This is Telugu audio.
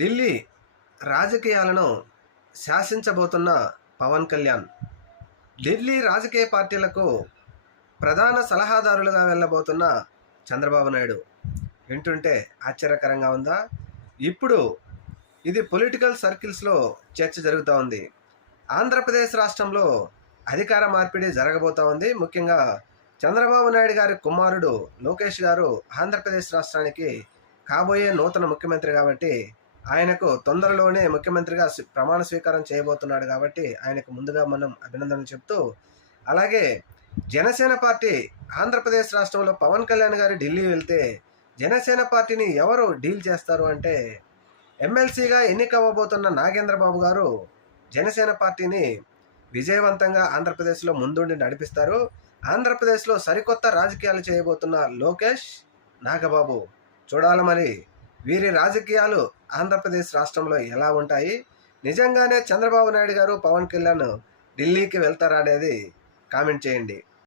ఢిల్లీ రాజకీయాలను శాసించబోతున్న పవన్ కళ్యాణ్ ఢిల్లీ రాజకీయ పార్టీలకు ప్రధాన సలహాదారులుగా వెళ్ళబోతున్న చంద్రబాబు నాయుడు వింటుంటే ఆశ్చర్యకరంగా ఉందా? ఇప్పుడు ఇది పొలిటికల్ సర్కిల్స్లో చర్చ జరుగుతూ ఉంది. ఆంధ్రప్రదేశ్ రాష్ట్రంలో అధికార మార్పిడి జరగబోతూ ఉంది. ముఖ్యంగా చంద్రబాబు నాయుడు గారి కుమారుడు లోకేష్ గారు ఆంధ్రప్రదేశ్ రాష్ట్రానికి కాబోయే నూతన ముఖ్యమంత్రి కాబట్టి ఆయనకు తొందరలోనే ముఖ్యమంత్రిగా ప్రమాణ స్వీకారం చేయబోతున్నాడు కాబట్టి ఆయనకు ముందుగా మనం అభినందనలు చెప్తూ, అలాగే జనసేన పార్టీ ఆంధ్రప్రదేశ్ రాష్ట్రంలో పవన్ కళ్యాణ్ గారు ఢిల్లీ వెళ్తే జనసేన పార్టీని ఎవరు డీల్ చేస్తారు అంటే ఎమ్మెల్సీగా ఎన్నికవ్వబోతున్న నాగేంద్రబాబు గారు జనసేన పార్టీని విజయవంతంగా ఆంధ్రప్రదేశ్లో ముందుండి నడిపిస్తారు. ఆంధ్రప్రదేశ్లో సరికొత్త రాజకీయాలు చేయబోతున్న లోకేష్, నాగబాబు చూడాలి మరి వీరి రాజకీయాలు ఆంధ్రప్రదేశ్ రాష్ట్రంలో ఎలా ఉంటాయి. నిజంగానే చంద్రబాబు నాయుడు గారు పవన్ కళ్యాణ్ ఢిల్లీకి వెళ్తారా అనేది కామెంట్ చేయండి.